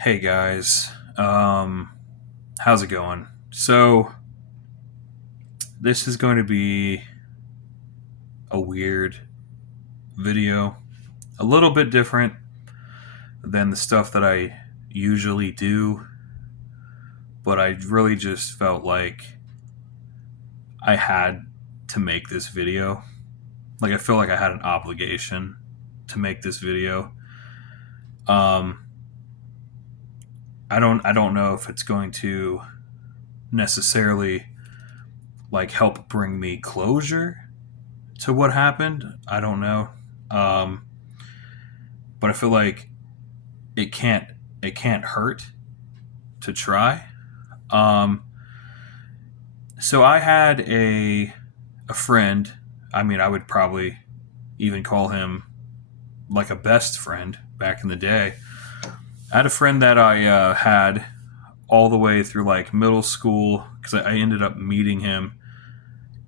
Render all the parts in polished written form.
Hey guys, how's it going? So, this is going to be a weird video, a little bit different than the stuff that I usually do, but I really just felt like I had to make this video. Like, I feel like I had an obligation to make this video. Um, I don't know if it's going to necessarily like help bring me closure to what happened. I don't know. Um, but I feel like it can't it can't hurt to try. Um, so I had a friend. I mean, I would probably even call him like a best friend back in the day. I had a friend that I had all the way through like middle school because I ended up meeting him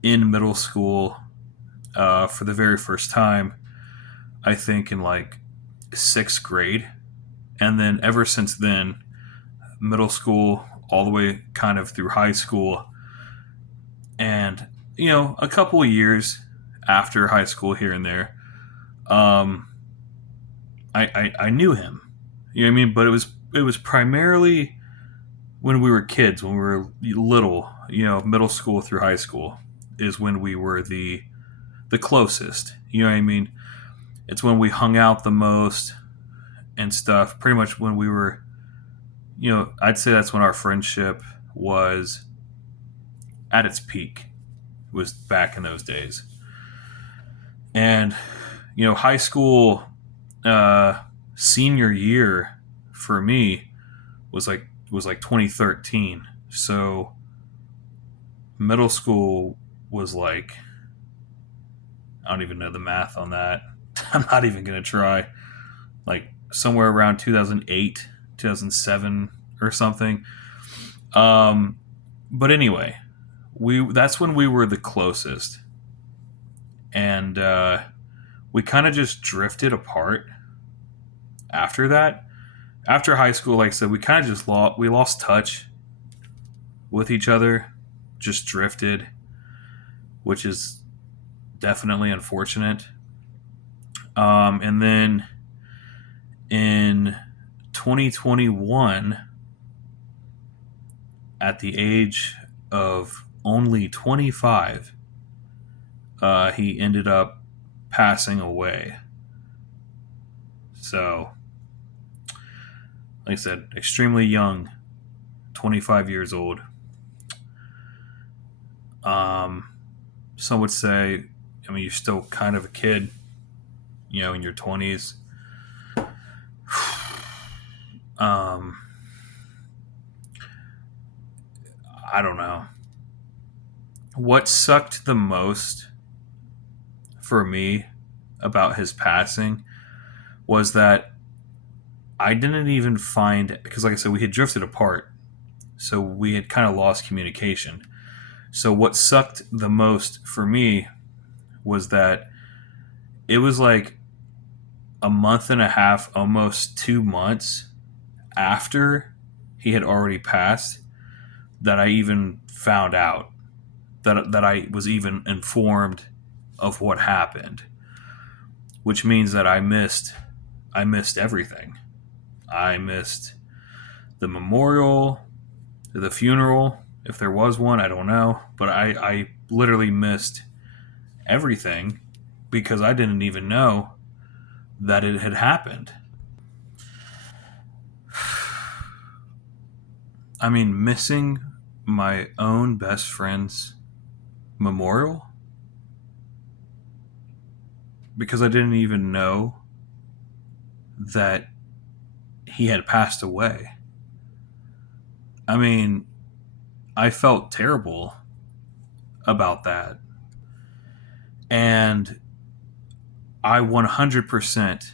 in middle school for the very first time. I think in like sixth grade, and then ever since then, middle school all the way kind of through high school, and a couple of years after high school here and there, um, I knew him. You know what I mean? But it was primarily when we were kids, when we were little. Middle school through high school is when we were the closest. You know what I mean? It's when we hung out the most and stuff. Pretty much when we were, I'd say that's when our friendship was at its peak. Was back in those days. And high school senior year for me was like 2013. So middle school was like, I don't even know the math on that. I'm not even gonna try. Like somewhere around 2008, 2007 or something. But anyway, we that's when we were the closest, and we kind of just drifted apart after that. After high school, like I said, we kind of just lost touch with each other, just drifted, which is definitely unfortunate. And then in 2021, at the age of only 25, he ended up passing away. So, like I said, extremely young, 25 years old. Um, some would say, I mean, you're still kind of a kid, in your 20s. Um, I don't know. What sucked the most for me about his passing was that I didn't even find, because like I said, we had drifted apart, so we had kind of lost communication. So what sucked the most for me was that it was like a month and a half, almost 2 months after he had already passed, that I even found out that I was even informed of what happened, which means that I missed everything. I missed the memorial, the funeral, if there was one, I don't know, but I literally missed everything because I didn't even know that it had happened. I mean, missing my own best friend's memorial because I didn't even know that he had passed away. I mean, I felt terrible about that. And I 100%,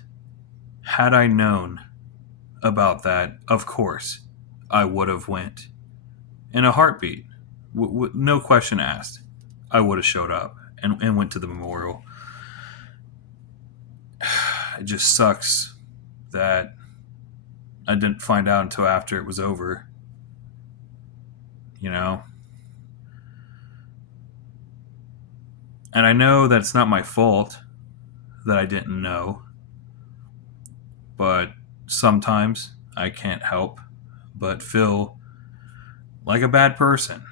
had I known about that, of course, I would have went in a heartbeat. No question asked. I would have showed up and went to the memorial. It just sucks that I didn't find out until after it was over, you know? And I know that's not my fault that I didn't know, but sometimes I can't help but feel like a bad person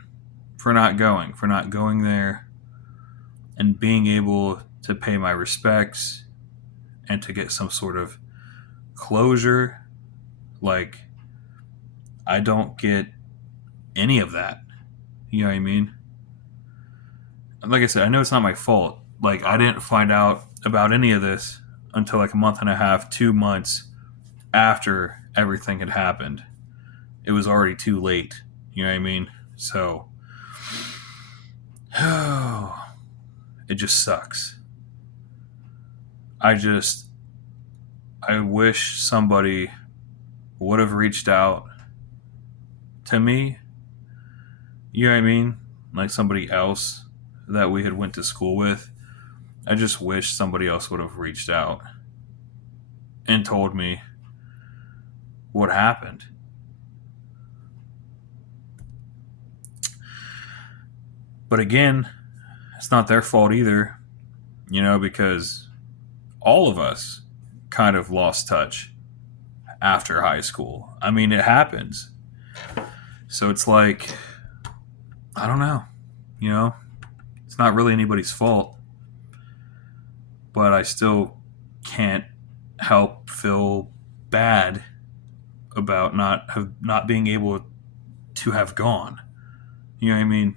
for not going there and being able to pay my respects and to get some sort of closure. Like, I don't get any of that. You know what I mean? Like I said, I know it's not my fault. Like, I didn't find out about any of this until like a month and a half, 2 months after everything had happened. It was already too late. You know what I mean? So, it just sucks. I just, I wish somebody would have reached out to me. You know what I mean? Like somebody else that we had went to school with. I just wish somebody else would have reached out and told me what happened. But again, it's not their fault either, because all of us kind of lost touch after high school. I mean, it happens. So it's like, I don't know, you know, it's not really anybody's fault, but I still can't help feel bad about not being able to have gone. You know what I mean?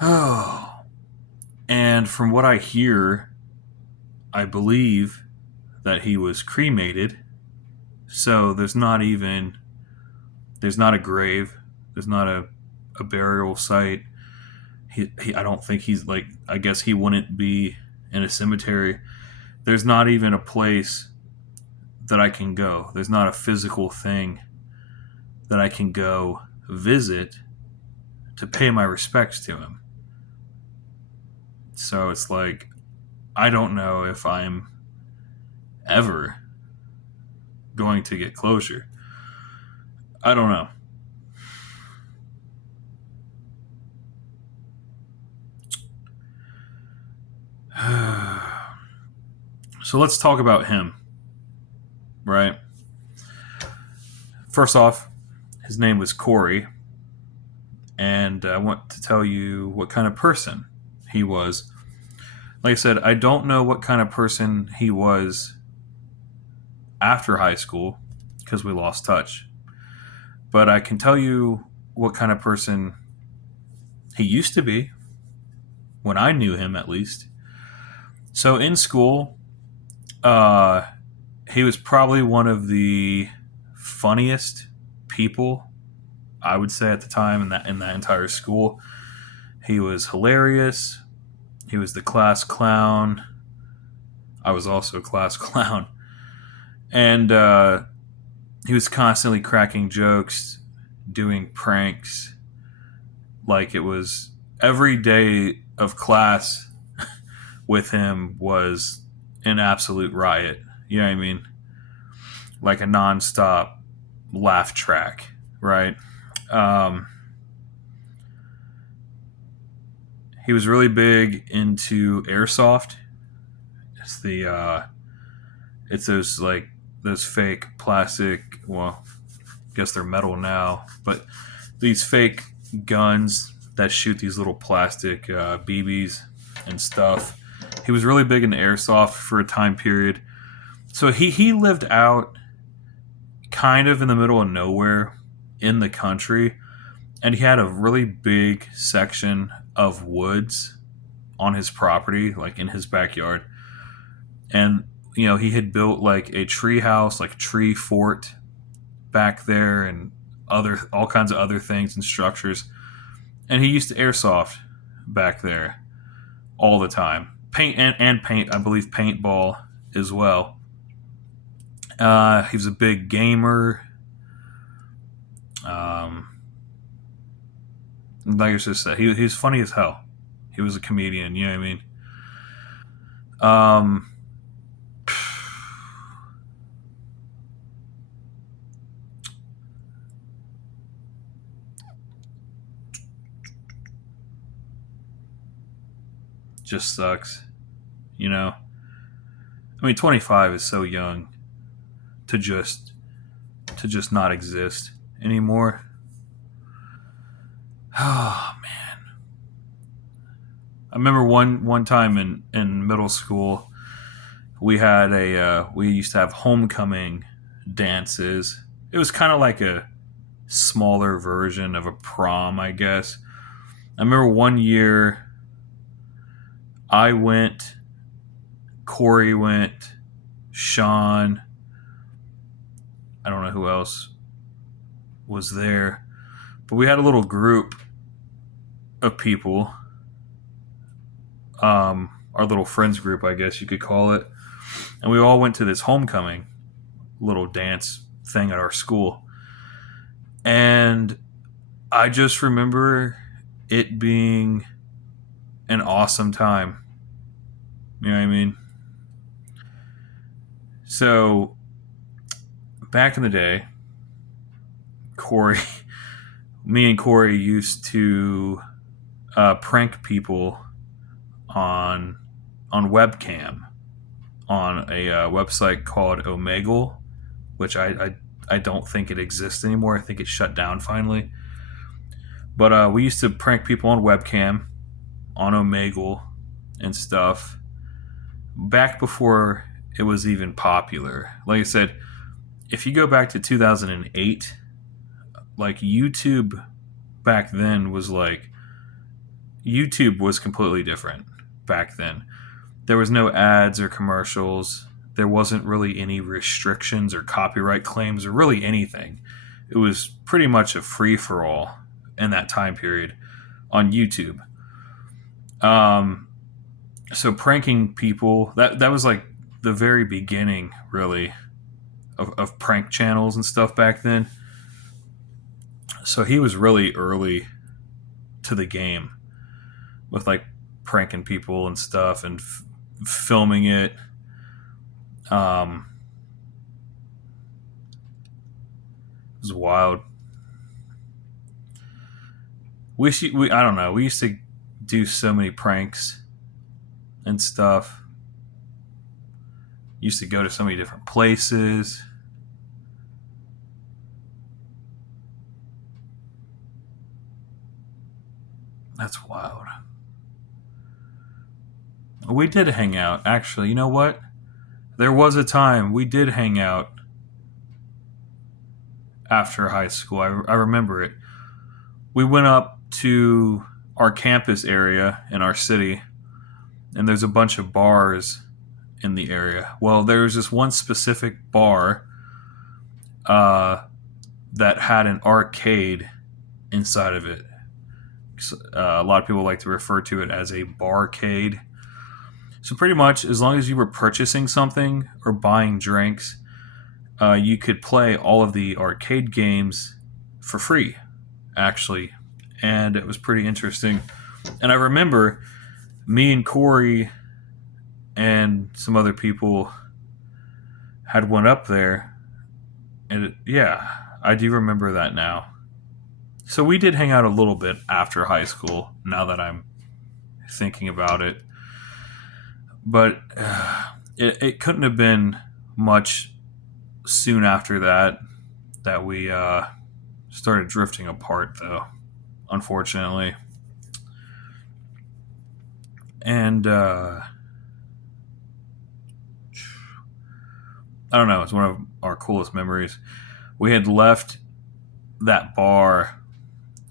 Oh, and from what I hear, I believe that he was cremated. So there's not a grave, there's not a burial site. I don't think he's like, I guess he wouldn't be in a cemetery. There's not even a place that I can go. There's not a physical thing that I can go visit to pay my respects to him. So it's like, I don't know if I'm ever going to get closure. I don't know. So let's talk about him, right? First off, his name was Corey, and I want to tell you what kind of person he was. Like I said, I don't know what kind of person he was after high school because we lost touch. But I can tell you what kind of person he used to be when I knew him, at least. So in school, uh, he was probably one of the funniest people, I would say, at the time in that entire school. He was hilarious. He was the class clown. I was also a class clown, and he was constantly cracking jokes, doing pranks. Like, it was every day of class with him was an absolute riot. You know what I mean? Like a nonstop laugh track, right? Um, he was really big into airsoft. It's it's those fake plastic. Well, I guess they're metal now, but these fake guns that shoot these little plastic BBs and stuff. He was really big into airsoft for a time period. So he lived out kind of in the middle of nowhere in the country, and he had a really big section of woods on his property, like in his backyard. And he had built like a tree house, like a tree fort back there, and all kinds of other things and structures. And he used to airsoft back there all the time. Paint and paint, I believe paintball as well. He was a big gamer. Um, like I just said, he was funny as hell. He was a comedian, you know what I mean? Um, just sucks. You know, I mean, 25 is so young to just not exist anymore. Oh man, I remember one time in middle school we had we used to have homecoming dances. It was kind of like a smaller version of a prom, I guess. I remember one year I went, Corey went, Sean, I don't know who else was there, but we had a little group of people, our little friends group, I guess you could call it, and we all went to this homecoming little dance thing at our school. And I just remember it being an awesome time. You know what I mean? So back in the day, Corey, me and Corey used to prank people on webcam on a website called Omegle, which I don't think it exists anymore. I think it shut down finally. But we used to prank people on webcam on Omegle and stuff back before it was even popular. Like I said, if you go back to 2008, like YouTube back then was like YouTube was completely different back then. There was no ads or commercials. There wasn't really any restrictions or copyright claims or really anything. It was pretty much a free for all in that time period on YouTube. Um, so pranking people, that was like the very beginning, really, of prank channels and stuff back then. So he was really early to the game with like pranking people and stuff and filming it. Um, it was wild. We I don't know. We used to do so many pranks and stuff. Used to go to so many different places. That's wild. We did hang out. Actually, you know what? There was a time we did hang out after high school. I remember it. We went up to our campus area in our city, and there's a bunch of bars in the area. Well, there's this one specific bar uh, that had an arcade inside of it. A lot of people like to refer to it as a barcade. So pretty much, as long as you were purchasing something or buying drinks, you could play all of the arcade games for free, actually. And it was pretty interesting. And I remember me and Corey and some other people had went up there. And yeah, I do remember that now. So we did hang out a little bit after high school, now that I'm thinking about it. But it couldn't have been much soon after that we started drifting apart, though, unfortunately. And I don't know, it's one of our coolest memories. We had left that bar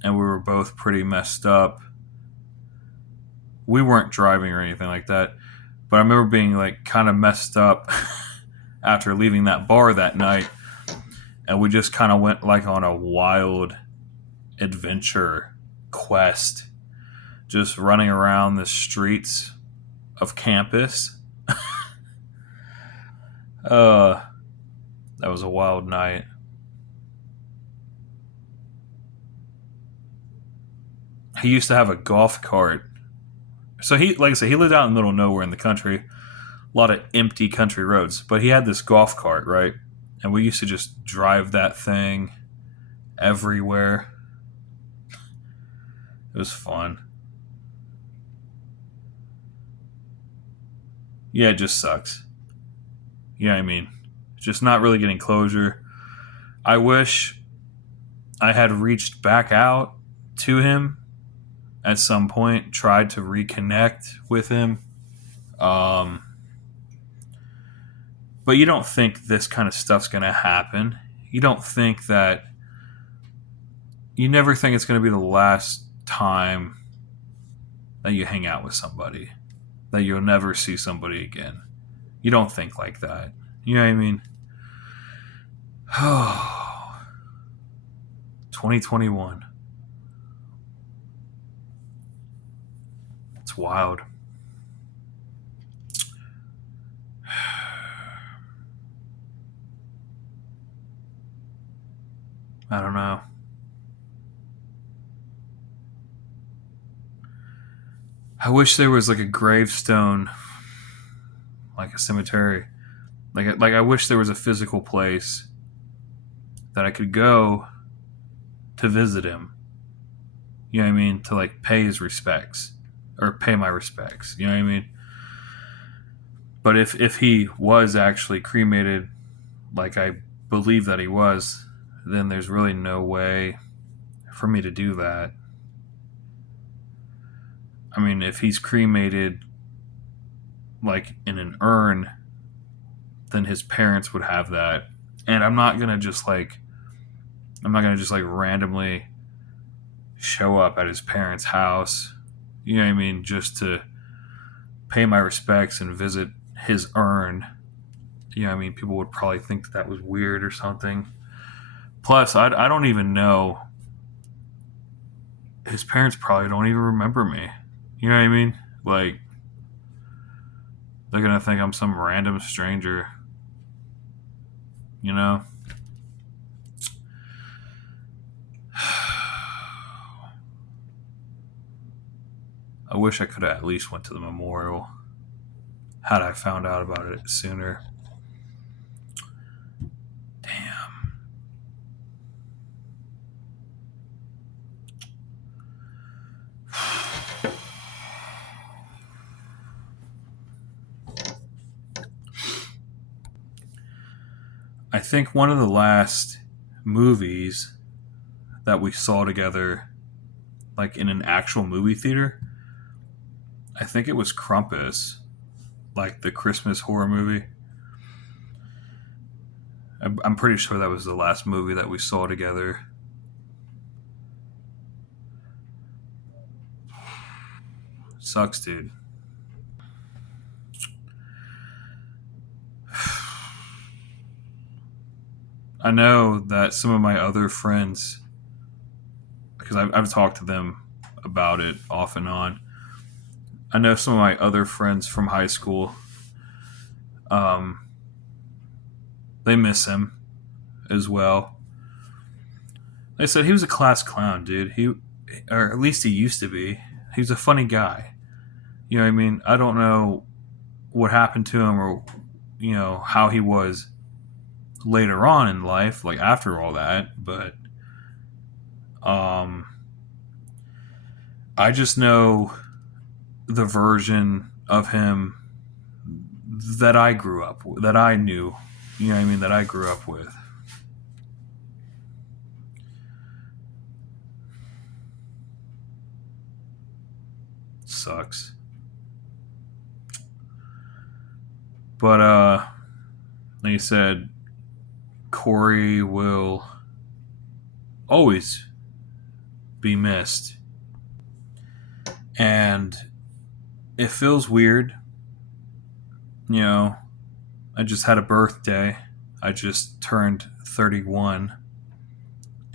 and we were both pretty messed up. We weren't driving or anything like that, but I remember being like kind of messed up after leaving that bar that night, and we just kind of went like on a wild adventure quest, just running around the streets of campus. uh that was a wild night. He used to have a golf cart. So he, like I said, he lived out in the middle of nowhere in the country, a lot of empty country roads. But he had this golf cart, right? And we used to just drive that thing everywhere. It was fun. Yeah, it just sucks. You know what I mean? Just not really getting closure. I wish I had reached back out to him at some point, tried to reconnect with him. Um, but you don't think this kind of stuff's going to happen. You don't think that, you never think it's going to be the last time that you hang out with somebody, that you'll never see somebody again. You don't think like that. You know what I mean? 2021. It's wild. I don't know. I wish there was like a gravestone, like a cemetery. Like I wish there was a physical place that I could go to visit him. You know what I mean? To like pay his respects or pay my respects. You know what I mean? But if he was actually cremated, like I believe that he was, then there's really no way for me to do that. I mean, if he's cremated like in an urn, then his parents would have that. And I'm not gonna just like randomly show up at his parents' house. You know what I mean? Just to pay my respects and visit his urn. You know what I mean? People would probably think that was weird or something. Plus, I don't even know. His parents probably don't even remember me. You know what I mean? Like, they're gonna think I'm some random stranger. You know? I wish I could have at least went to the memorial. Had I found out about it sooner. Damn. I think one of the last movies that we saw together, like in an actual movie theater, I think it was Krampus, like the Christmas horror movie. I'm pretty sure that was the last movie that we saw together. Sucks, dude. I know that some of my other friends, because I've talked to them about it off and on. I know some of my other friends from high school, um, they miss him as well. They said he was a class clown, dude. Or at least he used to be. He was a funny guy. You know what I mean? I don't know what happened to him or, how he was later on in life, like after all that, but um, I just know the version of him that I grew up with, that I knew, you know what I mean, that I grew up with. Sucks. But like you said, Corey will always be missed. And it feels weird. You know, I just had a birthday. I just turned 31.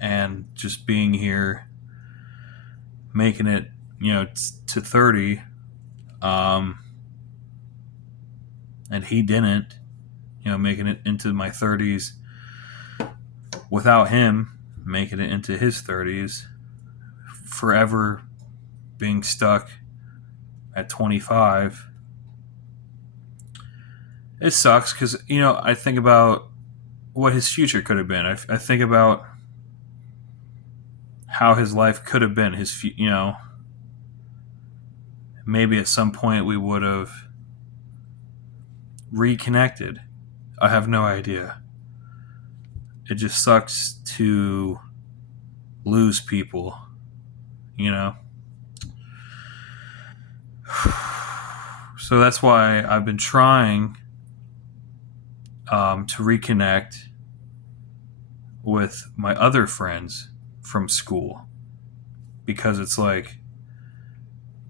And just being here, making it, to 30, um, and he didn't, making it into my 30s without him making it into his 30s, forever being stuck at 25. It sucks because, I think about what his future could have been. I think about how his life could have been. Maybe at some point we would have reconnected. I have no idea. It just sucks to lose people, you know? So that's why I've been trying to reconnect with my other friends from school, because it's like,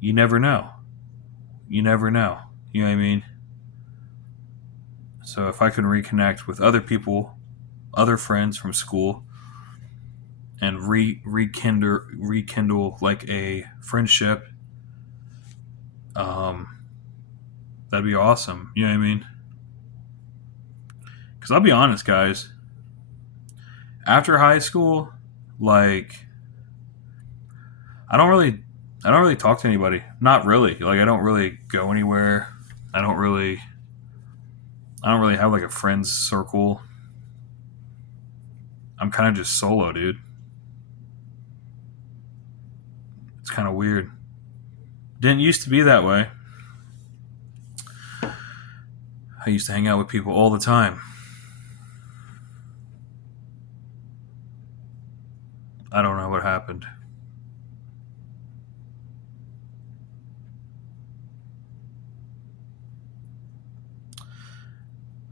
you never know. You never know. You know what I mean? So if I can reconnect with other people, other friends from school, and rekindle like a friendship, um, that'd be awesome. You know what I mean? Because I'll be honest, guys. After high school, like I don't really, I don't really talk to anybody. Not really. Like I don't really go anywhere. I don't really, I don't really have like a friends circle. I'm kind of just solo, dude. It's kind of weird. Didn't used to be that way. I used to hang out with people all the time. I don't know what happened.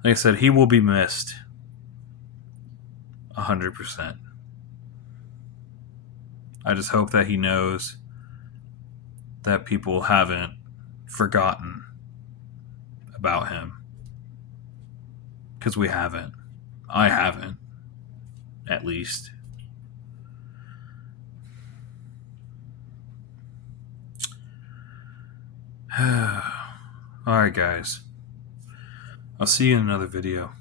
Like I said, he will be missed 100%. I just hope that he knows that people haven't forgotten about him. Because we haven't. I haven't, at least. Alright, guys. I'll see you in another video.